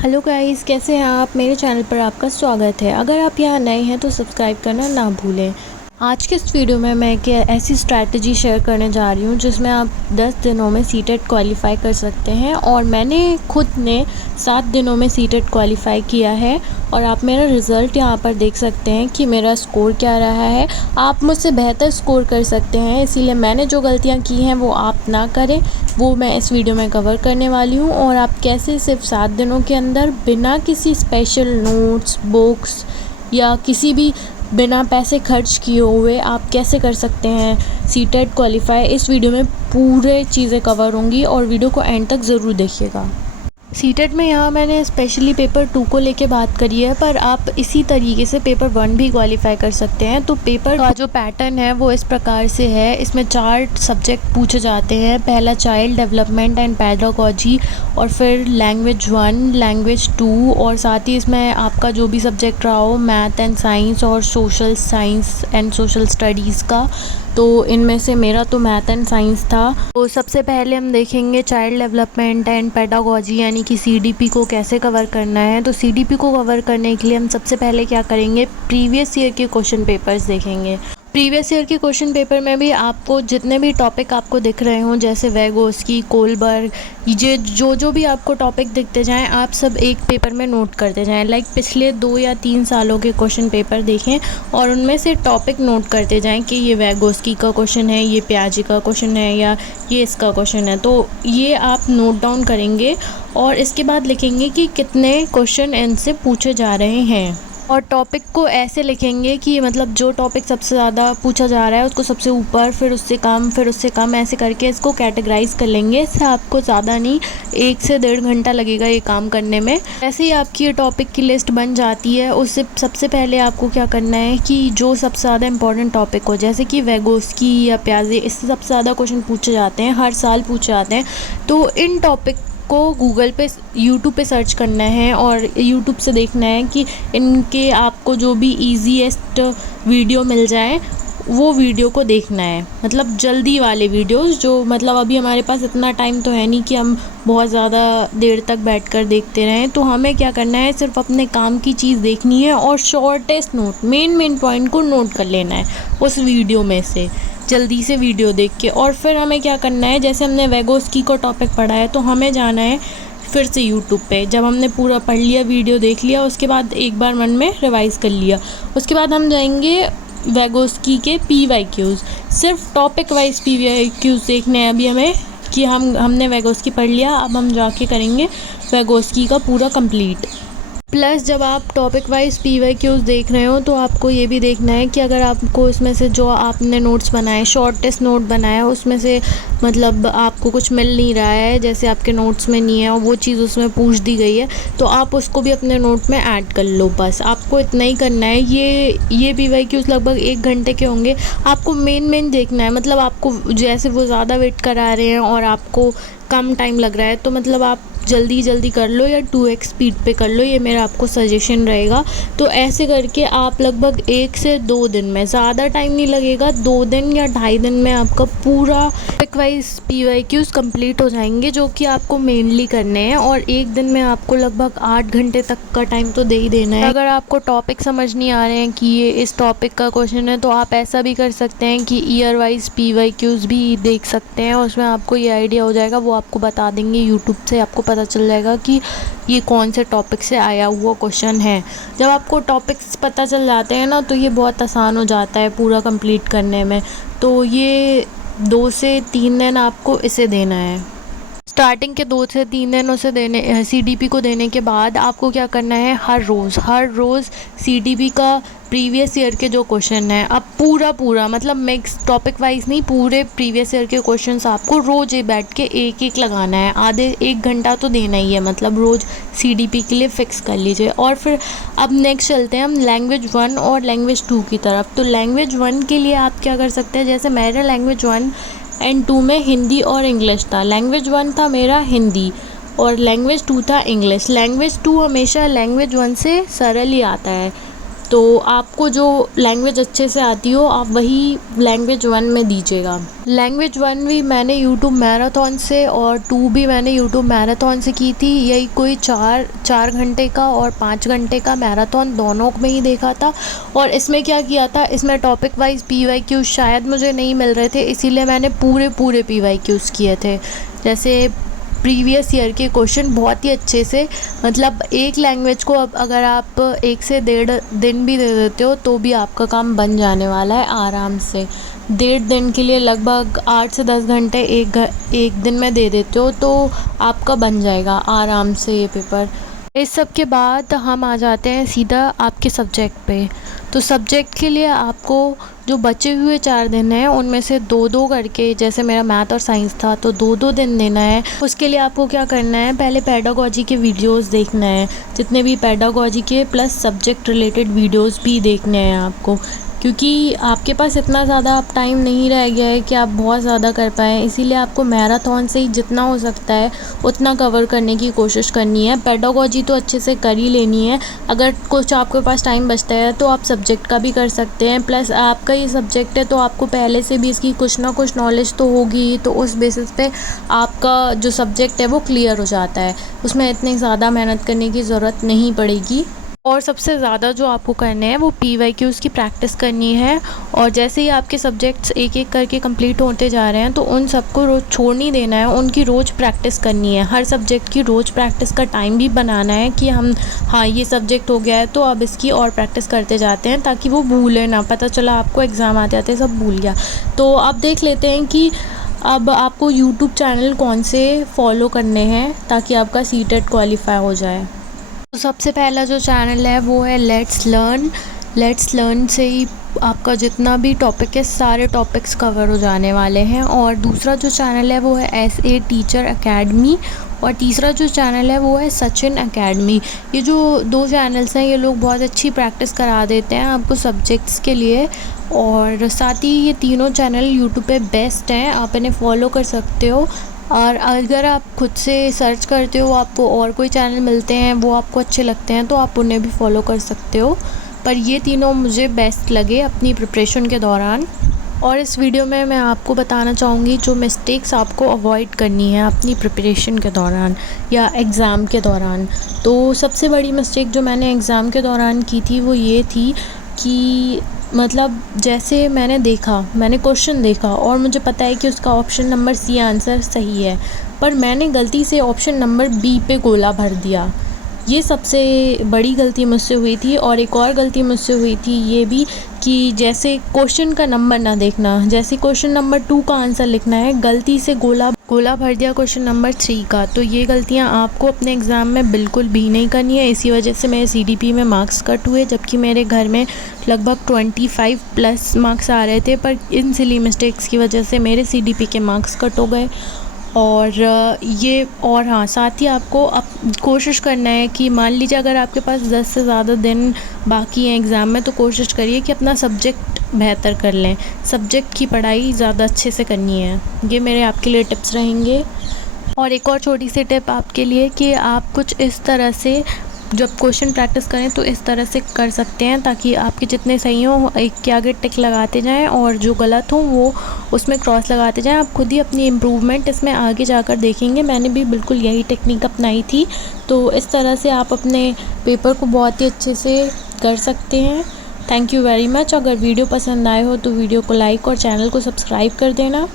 Hello guys, कैसे हैं आप। मेरे चैनल पर आपका स्वागत है। अगर आप यहाँ नए हैं तो सब्सक्राइब करना ना भूलें। आज के इस वीडियो में मैं क्या ऐसी स्ट्रैटेजी शेयर करने जा रही हूँ जिसमें आप 10 दिनों में सीटेट क्वालिफ़ाई कर सकते हैं। और मैंने खुद ने 7 दिनों में सीटेट क्वालिफ़ाई किया है और आप मेरा रिज़ल्ट यहाँ पर देख सकते हैं कि मेरा स्कोर क्या रहा है। आप मुझसे बेहतर स्कोर कर सकते हैं, इसीलिए मैंने जो गलतियाँ की हैं वो आप ना करें, वो मैं इस वीडियो में कवर करने वाली हूँ। और आप कैसे सिर्फ 7 दिनों के अंदर बिना किसी स्पेशल नोट्स, बुक्स या किसी भी बिना पैसे खर्च किए हुए आप कैसे कर सकते हैं सीटेट क्वालिफ़ाई, इस वीडियो में पूरे चीज़ें कवर होंगी और वीडियो को एंड तक ज़रूर देखिएगा। सीटेट में यहाँ मैंने स्पेशली पेपर 2 को लेके बात करी है, पर आप इसी तरीके से पेपर 1 भी क्वालिफ़ाई कर सकते हैं। तो पेपर का जो पैटर्न है वो इस प्रकार से है। इसमें 4 सब्जेक्ट पूछे जाते हैं। पहला चाइल्ड डेवलपमेंट एंड पैडागोजी, और फिर लैंग्वेज 1, लैंग्वेज 2, और साथ ही इसमें आपका जो भी सब्जेक्ट रहा हो, मैथ एंड साइंस और social science and social studies का। तो इनमें से मेरा तो मैथ एंड साइंस था। तो सबसे पहले हम देखेंगे चाइल्ड डेवलपमेंट एंड पेडागोजी यानी कि सीडीपी को कैसे कवर करना है। तो सीडीपी को कवर करने के लिए हम सबसे पहले क्या करेंगे, प्रीवियस ईयर के क्वेश्चन पेपर्स देखेंगे। प्रीवियस ईयर के क्वेश्चन पेपर में भी आपको जितने भी टॉपिक आपको दिख रहे हों, जैसे वैगोस्की, कोलबर्ग, ये जो भी आपको टॉपिक दिखते जाएं, आप सब एक पेपर में नोट करते जाएं। लाइक पिछले 2 या 3 सालों के क्वेश्चन पेपर देखें और उनमें से टॉपिक नोट करते जाएं कि ये वैगोस्की का क्वेश्चन है, ये पियाजे का क्वेश्चन है, या ये इसका क्वेश्चन है। तो ये आप नोट डाउन करेंगे और इसके बाद लिखेंगे कि कितने क्वेश्चन इनसे पूछे जा रहे हैं। और टॉपिक को ऐसे लिखेंगे कि मतलब जो टॉपिक सबसे ज़्यादा पूछा जा रहा है उसको सबसे ऊपर, फिर उससे कम, फिर उससे कम, ऐसे करके इसको कैटेगराइज कर लेंगे। इससे आपको ज़्यादा नहीं 1 से 1.5 घंटा लगेगा ये काम करने में। ऐसे ही आपकी ये टॉपिक की लिस्ट बन जाती है। उससे सबसे पहले आपको क्या करना है कि जो सबसे ज़्यादा इंपॉर्टेंट टॉपिक हो, जैसे कि वैगोस्की या पियाजे, इससे सबसे ज़्यादा क्वेश्चन पूछे जाते हैं, हर साल पूछे जाते हैं। तो इन टॉपिक को गूगल पे, यूट्यूब पे सर्च करना है और यूट्यूब से देखना है कि इनके आपको जो भी ईजीएस्ट वीडियो मिल जाए वो वीडियो को देखना है। मतलब जल्दी वाले वीडियोस, जो मतलब अभी हमारे पास इतना टाइम तो है नहीं कि हम बहुत ज़्यादा देर तक बैठकर देखते रहें। तो हमें क्या करना है, सिर्फ अपने काम की चीज़ देखनी है और शॉर्टेस्ट नोट, मेन पॉइंट को नोट कर लेना है उस वीडियो में से, जल्दी से वीडियो देख के। और फिर हमें क्या करना है, जैसे हमने वैगोस्की को टॉपिक पढ़ा है तो हमें जाना है फिर से यूट्यूब पे। जब हमने पूरा पढ़ लिया, वीडियो देख लिया, उसके बाद एक बार मन में रिवाइज़ कर लिया, उसके बाद हम जाएंगे वैगोस्की के PYQs। सिर्फ टॉपिक वाइज PYQs देखने हैं अभी हमें कि हमने वैगोस्की पढ़ लिया, अब हम जाके करेंगे वैगोस्की का पूरा कंप्लीट। प्लस जब आप टॉपिक वाइज PYQs देख रहे हो तो आपको ये भी देखना है कि अगर आपको इसमें से जो आपने नोट्स बनाए, शॉर्टेस्ट नोट बनाया, उसमें से मतलब आपको कुछ मिल नहीं रहा है, जैसे आपके नोट्स में नहीं है और वो चीज़ उसमें पूछ दी गई है, तो आप उसको भी अपने नोट में ऐड कर लो। बस आपको इतना ही करना है। ये PYQs लगभग 1 घंटे के होंगे। आपको मेन देखना है। मतलब आपको जैसे वो ज़्यादा वेट करा रहे हैं और आपको कम टाइम लग रहा है तो मतलब आप जल्दी कर लो या 2x स्पीड पे कर लो, ये मेरा आपको सजेशन रहेगा। तो ऐसे करके आप लगभग 1 से 2 दिन में, ज़्यादा टाइम नहीं लगेगा, 2 दिन या 2.5 दिन में आपका पूरा टॉपिक वाइज PYQs कंप्लीट हो जाएंगे, जो कि आपको मेनली करने हैं। और 1 दिन में आपको लगभग 8 घंटे तक का टाइम तो दे ही देना है। अगर आपको टॉपिक समझ नहीं आ रहे हैं कि ये इस टॉपिक का क्वेश्चन है, तो आप ऐसा भी कर सकते हैं कि ईयर वाइज PYQs भी देख सकते हैं। उसमें आपको ये आइडिया हो जाएगा, वो आपको बता देंगे यूट्यूब से, आपको पता चल जाएगा कि ये कौन से टॉपिक से आया हुआ क्वेश्चन है। जब आपको टॉपिक्स पता चल जाते हैं ना, तो ये बहुत आसान हो जाता है पूरा कंप्लीट करने में। तो ये 2 से 3 दिन आपको इसे देना है। स्टार्टिंग के 2 से 3 दिन उसे देने, CDP को देने के बाद आपको क्या करना है, हर रोज़ CDP का प्रीवियस ईयर के जो क्वेश्चन हैं, अब पूरा मतलब मिक्स टॉपिक वाइज नहीं, पूरे प्रीवियस ईयर के क्वेश्चंस आपको रोज़ ही बैठ के एक लगाना है। आधे 1 घंटा तो देना ही है, मतलब रोज़ CDP के लिए फ़िक्स कर लीजिए। और फिर अब नेक्स्ट चलते हैं हम लैंग्वेज 1 और लैंग्वेज 2 की तरफ। तो लैंग्वेज 1 के लिए आप क्या कर सकते हैं, जैसे मेरा लैंग्वेज 1 एंड 2 में हिंदी और इंग्लिश था। लैंग्वेज 1 था मेरा हिंदी और लैंग्वेज 2 था इंग्लिश। लैंग्वेज 2 हमेशा लैंग्वेज 1 से सरल ही आता है। तो आपको जो लैंग्वेज अच्छे से आती हो आप वही लैंग्वेज 1 में दीजिएगा। लैंग्वेज 1 भी मैंने यूट्यूब मैराथन से और 2 भी मैंने यूट्यूब मैराथन से की थी। यही कोई 4 घंटे का और 5 घंटे का मैराथन दोनों में ही देखा था। और इसमें क्या किया था, इसमें टॉपिक वाइज PYQ शायद मुझे नहीं मिल रहे थे, इसीलिए मैंने पूरे PYQs किए थे। जैसे प्रीवियस ईयर के क्वेश्चन बहुत ही अच्छे से, मतलब एक लैंग्वेज को अब अगर आप 1 से 1.5 दिन भी दे देते हो तो भी आपका काम बन जाने वाला है आराम से। 1.5 दिन के लिए लगभग 8 से 10 घंटे एक दिन में दे देते हो तो आपका बन जाएगा आराम से ये पेपर। इस सब के बाद हम आ जाते हैं सीधा आपके सब्जेक्ट पे। तो सब्जेक्ट के लिए आपको जो बचे हुए 4 दिन हैं उनमें से 2-2 करके, जैसे मेरा मैथ और साइंस था तो 2-2 दिन देना है। उसके लिए आपको क्या करना है, पहले पेडागोजी के वीडियोस देखना है, जितने भी पेडागोजी के प्लस सब्जेक्ट रिलेटेड वीडियोस भी देखने हैं आपको, क्योंकि आपके पास इतना ज़्यादा अब टाइम नहीं रह गया है कि आप बहुत ज़्यादा कर पाएँ। इसीलिए आपको मैराथन से ही जितना हो सकता है उतना कवर करने की कोशिश करनी है। पेडागोजी तो अच्छे से कर ही लेनी है। अगर कुछ आपके पास टाइम बचता है तो आप सब्जेक्ट का भी कर सकते हैं। प्लस आपका ये सब्जेक्ट है तो आपको पहले से भी इसकी कुछ ना कुछ नॉलेज तो होगी, तो उस बेसिस पे आपका जो सब्जेक्ट है वो क्लियर हो जाता है। उसमें इतनी ज़्यादा मेहनत करने की ज़रूरत नहीं पड़ेगी। और सबसे ज़्यादा जो आपको करने हैं वो PYQs की प्रैक्टिस करनी है। और जैसे ही आपके सब्जेक्ट्स एक एक करके कंप्लीट होते जा रहे हैं तो उन सबको रोज़ छोड़ नहीं देना है, उनकी रोज़ प्रैक्टिस करनी है। हर सब्जेक्ट की रोज़ प्रैक्टिस का टाइम भी बनाना है कि हम हाँ ये सब्जेक्ट हो गया है तो अब इसकी और प्रैक्टिस करते जाते हैं, ताकि वो भूले ना। पता चला आपको एग्ज़ाम आते आते सब भूल गया। तो अब देख लेते हैं कि अब आपको यूट्यूब चैनल कौन से फॉलो करने हैं ताकि आपका CTET क्वालिफाई हो जाए। तो सबसे पहला जो चैनल है वो है लेट्स लर्न से ही आपका जितना भी टॉपिक है सारे टॉपिक्स कवर हो जाने वाले हैं। और दूसरा जो चैनल है वो है SA टीचर अकेडमी, और तीसरा जो चैनल है वो है सचिन अकेडमी। ये जो 2 चैनल्स हैं ये लोग बहुत अच्छी प्रैक्टिस करा देते हैं आपको सब्जेक्ट्स के लिए। और साथ ही ये तीनों चैनल यूट्यूब पे बेस्ट हैं, आप इन्हें फॉलो कर सकते हो। और अगर आप खुद से सर्च करते हो आपको और कोई चैनल मिलते हैं वो आपको अच्छे लगते हैं तो आप उन्हें भी फॉलो कर सकते हो, पर ये तीनों मुझे बेस्ट लगे अपनी प्रिपरेशन के दौरान। और इस वीडियो में मैं आपको बताना चाहूँगी जो मिस्टेक्स आपको अवॉइड करनी है अपनी प्रिपरेशन के दौरान या एग्ज़ाम के दौरान। तो सबसे बड़ी मिस्टेक जो मैंने एग्ज़ाम के दौरान की थी वो ये थी कि मतलब जैसे मैंने क्वेश्चन देखा और मुझे पता है कि उसका ऑप्शन नंबर C आंसर सही है, पर मैंने गलती से ऑप्शन नंबर B पे गोला भर दिया। ये सबसे बड़ी गलती मुझसे हुई थी। और एक और गलती मुझसे हुई थी ये भी कि जैसे क्वेश्चन का नंबर ना देखना, जैसे क्वेश्चन नंबर 2 का आंसर लिखना है, गलती से गोला भर दिया क्वेश्चन नंबर 3 का। तो ये गलतियां आपको अपने एग्ज़ाम में बिल्कुल भी नहीं करनी है। इसी वजह से मेरे CDP में मार्क्स कट हुए, जबकि मेरे घर में लगभग 25 प्लस मार्क्स आ रहे थे, पर इन सिली मिस्टेक्स की वजह से मेरे CDP के मार्क्स कट हो गए। और हाँ, साथ ही आपको अब कोशिश करना है कि मान लीजिए अगर आपके पास 10 से ज़्यादा दिन बाकी हैं एग्ज़ाम में तो कोशिश करिए कि अपना सब्जेक्ट बेहतर कर लें। सब्जेक्ट की पढ़ाई ज़्यादा अच्छे से करनी है। ये मेरे आपके लिए टिप्स रहेंगे। और एक और छोटी सी टिप आपके लिए कि आप कुछ इस तरह से जब क्वेश्चन प्रैक्टिस करें तो इस तरह से कर सकते हैं ताकि आपके जितने सही हों एक के आगे टिक लगाते जाएं और जो गलत हो वो उसमें क्रॉस लगाते जाएं। आप खुद ही अपनी इम्प्रूवमेंट इसमें आगे जाकर देखेंगे। मैंने भी बिल्कुल यही टेक्निक अपनाई थी। तो इस तरह से आप अपने पेपर को बहुत ही अच्छे से कर सकते हैं। Thank you very much. अगर वीडियो पसंद आए हो तो वीडियो को लाइक और चैनल को सब्सक्राइब कर देना।